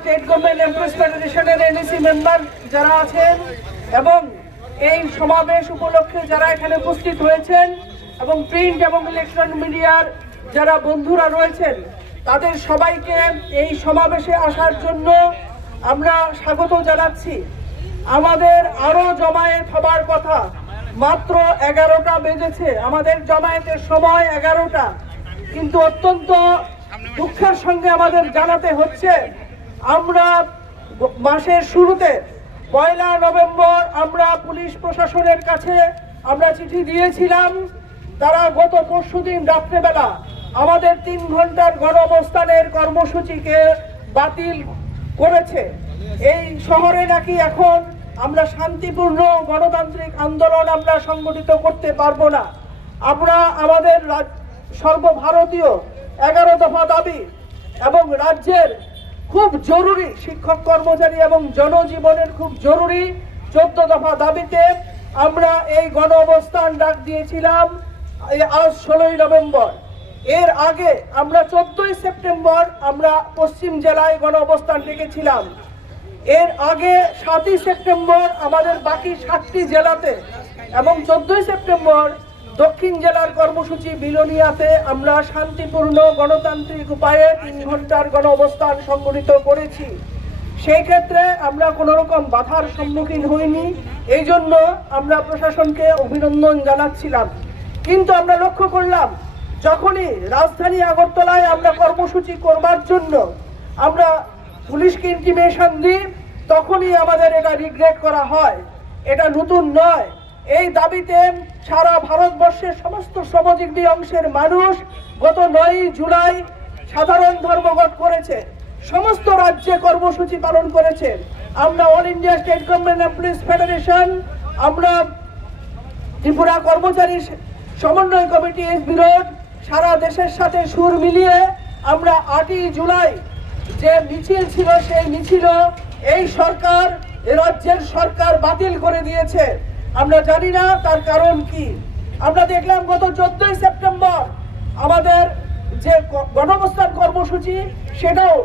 State government employees ফেডারেশনের NAC member যারা আছেন এবং এই সমাবেশ উপলক্ষে যারা এখানে উপস্থিত হয়েছেন এবং প্রিন্ট এবং ইলেকট্রনিক মিডিয়ার যারা বন্ধুরা রয়েছেন তাদের সবাইকে এই সমাবেশে আসার জন্য আমরা স্বাগত জানাচ্ছি। আমাদের আরো জমায়েত হবার কথা, মাত্র 11টা বেজেছে, আমাদের জমায়েতের সময় 11টা, কিন্তু অত্যন্ত দুঃখের সঙ্গে আমাদের জানাতে হচ্ছে আমরা মাসের শুরুতে 1 নভেম্বর আমরা পুলিশ প্রশাসনের কাছে আমরা চিঠি দিয়েছিলাম। তারা গত পরশুদিন রাত্রেবেলা আমাদের 3 ঘন্টার গণ অবস্থানের কর্মসূচিকে বাতিল করেছে। এই শহরে নাকি এখন আমরা শান্তিপূর্ণ গণতান্ত্রিক আন্দোলন আমরা সংগঠিত করতে পারবো না। আমরা আমাদের সর্বভারতীয় 11 দফা দাবি এবং রাজ্যের খুব জরুরি শিক্ষক কর্মচারী এবং জনজীবনের খুব জরুরি 14 দফা দাবিতে আমরা এই গণ অবস্থান ডাক দিয়েছিলাম আজ 16 নভেম্বর। এর আগে আমরা 14 সেপ্টেম্বর আমরা পশ্চিম জেলায় গণ অবস্থান ডেকেছিলাম। এর আগে 7 সেপ্টেম্বর আমাদের বাকি 7টি জেলাতে এবং 14 সেপ্টেম্বর দক্ষিণ জেলার কর্মসূচি বিলোনিয়াতে আমরা শান্তিপূর্ণ গণতান্ত্রিক উপায়ে 3 ঘন্টার গণ অবস্থান সংগঠিত করেছি। সেই ক্ষেত্রে আমরা কোনো রকম বাধার সম্মুখীন হইনি, এই জন্য আমরা প্রশাসনকে অভিনন্দন জানাচ্ছিলাম। কিন্তু আমরা লক্ষ্য করলাম যখনই রাজধানী আগরতলায় আমরা কর্মসূচি করবার জন্য আমরা পুলিশকে ইন্টিমেশন দিই তখনই আমাদের এটা রিগ্রেট করা হয়। এটা নতুন নয়। এই দাবিতে সারা ভারতবর্ষের সমস্ত শ্রমজীবী অংশের মানুষ গত 9 জুলাই সাধারণ ধর্মঘট করেছে, সমস্ত রাজ্যে কর্মসূচি পালন করেছে। আমরা all India state government employees federation, আমরা ত্রিপুরা কর্মচারী সমন্বয় কমিটি এর বিরোধ সারা দেশের সাথে সুর মিলিয়ে আমরা 8ই জুলাই যে মিছিল ছিল সেই মিছিল এই সরকার, এ রাজ্যের সরকার বাতিল করে দিয়েছে। আমরা জানি না তার কারণ কি। আমরা দেখলাম গত 14 সেপ্টেম্বর আমাদের যে গণঅবস্থান কর্মসূচি সেটাও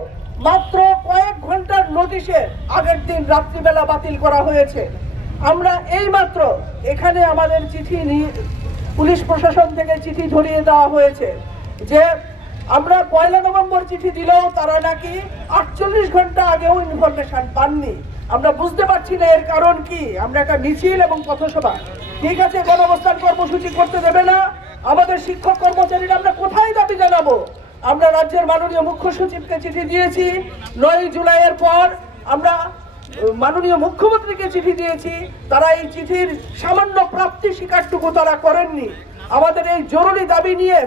মাত্র কয়েক ঘন্টার নোটিশে আগের দিন রাত্রিবেলা বাতিল করা হয়েছে। আমরা এই মাত্র এখানে আমাদের চিঠি পুলিশ প্রশাসন থেকে চিঠি ধরিয়ে দেওয়া হয়েছে যে আমরা 1 নভেম্বর চিঠি দিলেও তারা নাকি 48 ঘন্টা আগেও ইনফরমেশন পাননি। আমরা বুঝতে পারছি না এর কারণ কি। আমরা একটা মিছিল এবং পথসভা, ঠিক আছে, গণঅবস্থান কর্মসূচি করতে দেবে না আমাদের শিক্ষক কর্মচারীরা, আমরা কোথায় দাবি জানাবো? আমরা রাজ্যের মাননীয় মুখ্য সচিবকে চিঠি দিয়েছি। 9 জুলাইয়ের পর আমরা মাননীয় মুখ্যমন্ত্রীকে চিঠি দিয়েছি। তারা এই চিঠির সামান্য প্রাপ্তি স্বীকারটুকু তারা করেননি। আমাদের এই জরুরি দাবি নিয়ে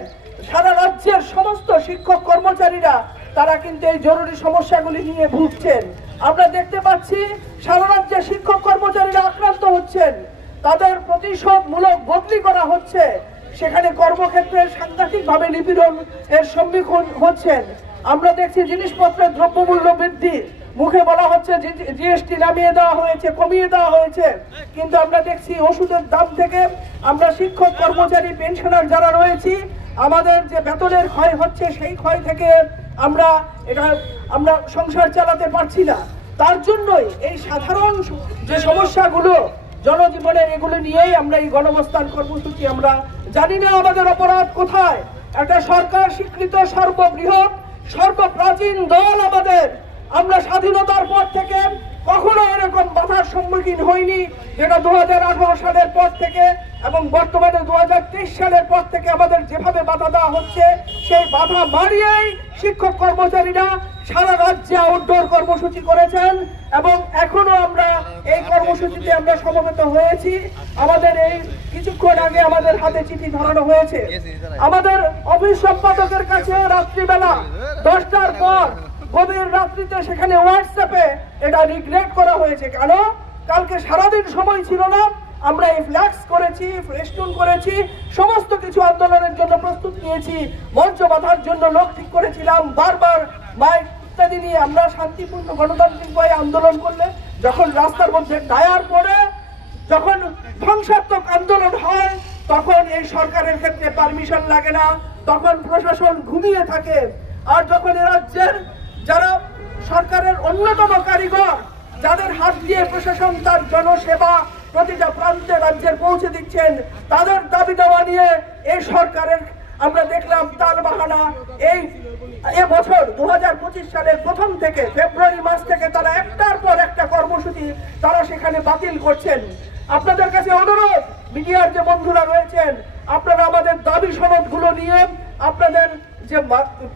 সারা রাজ্যের সমস্ত শিক্ষক কর্মচারীরা তারা কিন্তু এই জরুরি সমস্যাগুলি নিয়ে ভুগছেন। আমরা দেখতে পাচ্ছি সারা রাজ্যের শিক্ষক কর্মচারীরা আক্রান্ত হচ্ছেন, তাদের প্রতিশোধমূলক বদলি করা হচ্ছে, সেখানে কর্মক্ষেত্রে সাংঘাতিকভাবে নিপীড়ন এর সম্মুখীন হচ্ছেন। আমরা দেখছি জিনিসপত্রের দ্রব্যমূল্য বৃদ্ধি, মুখে বলা হচ্ছে জিএসটি নামিয়ে দেওয়া হয়েছে, কমিয়ে দেওয়া হয়েছে, কিন্তু আমরা দেখছি ওষুধের দাম থেকে আমরা শিক্ষক কর্মচারী পেনশনার যারা রয়েছি আমাদের যে বেতনের ক্ষয় হচ্ছে সেই ক্ষয় থেকে আমরা সংসার চালাতে পারছি না। তার জন্যই এই সাধারণ যে সমস্যাগুলো জনজীবনের এগুলো নিয়েই আমরা এই গণঅবস্থান কর্মসূচি। আমরা জানি না আমাদের অপরাধ কোথায়। একটা সরকার স্বীকৃত সর্ববৃহৎ সর্বপ্রাচীন দল আমাদের, আমরা স্বাধীনতার পর থেকে কখনো এরকম বাধার সম্মুখীন হইনি যেটা 2018 সালের পর থেকে এবং বর্তমানে 2023 সালের পর থেকে আমাদের যেভাবে বাধা দেওয়া হচ্ছে সেই বাধা মারিয়েই শিক্ষক কর্মচারীরা সারা রাজ্যে আউটডোর কর্মসূচি করেছেন এবং এখনো আমরা এই কর্মসূচিতে আমরা সমবেত হয়েছি। আমাদের এই কিছুক্ষণ আগে আমাদের হাতে চিঠি ধরানো হয়েছে। আমাদের অফিস সম্পাদকের কাছে রাত্রিবেলা 10টার পর গভীর রাত্রিতে সেখানে হোয়াটসঅ্যাপে এটা রিগ্রেট করা হয়েছে। কেন? কালকে সারাদিন সময় ছিল না, আমরা এই ফ্ল্যাক্স করেছি, ফেস্টুন করেছি, সমস্ত কিছু আন্দোলনের জন্য প্রস্তুত নিয়েছি, মঞ্চ বাঁধার জন্য লোক ঠিক করেছিলাম, বারবার মাইক ইত্যাদি নিয়ে আমরা শান্তিপূর্ণ গণতান্ত্রিক উপায়ে আন্দোলন করলে যখন রাস্তার মধ্যে টায়ার পড়ে, যখন ধ্বংসাত্মক আন্দোলন হয় তখন এই সরকারের ক্ষেত্রে পারমিশন লাগে না, তখন প্রশাসন ঘুমিয়ে থাকে। আর যখন এ রাজ্যের যারা সরকারের অন্যতম কারিগর, যাদের হাত দিয়ে প্রশাসন তার জনসেবা প্রতিটা প্রান্তে রাজ্যের পৌঁছে দিচ্ছেন, তাদের দাবি দাওয়া নিয়ে এই সরকারের আমরা দেখলাম তালবাহানা। এই বছর 2025 সালের প্রথম থেকে ফেব্রুয়ারি মাস থেকে তারা একটার পর একটা কর্মসূচি তারা সেখানে বাতিল করছেন। আপনাদের কাছে অনুরোধ, মিডিয়ার যে বন্ধুরা রয়েছেন, আপনারা আমাদের দাবি সনদগুলো নিয়ে আপনাদের যে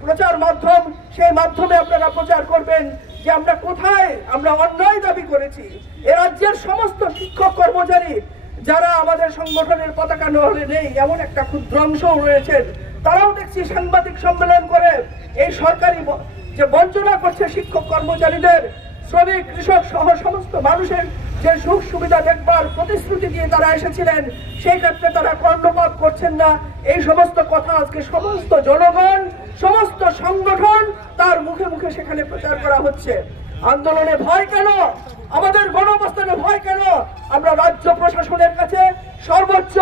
প্রচার মাধ্যম, সেই মাধ্যমে আপনারা প্রচার করবেন যে আমরা কোথায় আমরা অন্যায় দাবি করেছি। এ রাজ্যের সমস্ত শিক্ষক কর্মচারী যারা আমাদের সংগঠনের পতাকা নহলে নেই এমন একটা ক্ষুদ্র অংশও রয়েছেন, তারাও দেখছি সাংবাদিক সম্মেলন করে এই সরকারি যে বঞ্চনা করছে শিক্ষক কর্মচারীদের, শ্রমিক কৃষক সহ সমস্ত মানুষের যে সুখ সুবিধা দেখবার প্রতিশ্রুতি দিয়ে তারা এসেছিলেন, সেই ক্ষেত্রে তারা কর্ণপাত করছেন না। এই সমস্ত কথা আজকে সমস্ত জনগণ, সমস্ত সংগঠন তার মুখে মুখে সেখানে প্রচার করা হচ্ছে। আন্দোলনে ভয় কেন? আমাদের গণঅবস্থানে ভয় কেন? আমরা রাজ্য প্রশাসনের কাছে, সর্বোচ্চ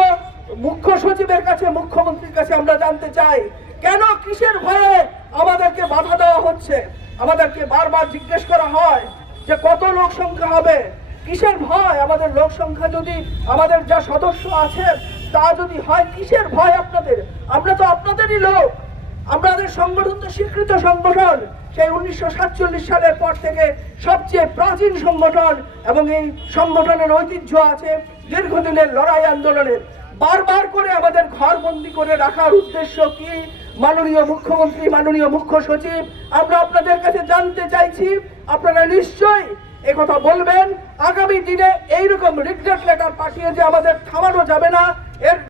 মুখ্য সচিবের কাছে, মুখ্যমন্ত্রীর কাছে আমরা জানতে চাই, কেন কিসের ভয়ে আমাদেরকে বাধা দেওয়া হচ্ছে? আমাদেরকে বারবার জিজ্ঞেস করা হয় যে কত লোক সংখ্যা হবে, কিসের ভয়? আমাদের লোক সংখ্যা যদি, আমাদের যা সদস্য আছে তা যদি হয়, কিসের ভয় আপনাদের? আমরা তো আপনাদেরই লোক। আমাদের সংগঠন তো স্বীকৃত সংগঠন, সেই 1947 সালের পর থেকে সবচেয়ে প্রাচীন সংগঠন, এবং এই সংগঠনের ঐতিহ্য আছে দীর্ঘদিনের লড়াই আন্দোলনের। বারবার করে আমাদের ঘরবন্দি করে রাখার উদ্দেশ্য কি? মাননীয় মুখ্যমন্ত্রী, মাননীয় মুখ্য সচিব, আমরা আপনাদের কাছে জানতে চাইছি, আপনারা নিশ্চয়ই একথা বলবেন। আগামী দিনে এইরকম রিগ্রেট লেটার পাঠিয়ে যে আমাদের থামানো যাবে না, এর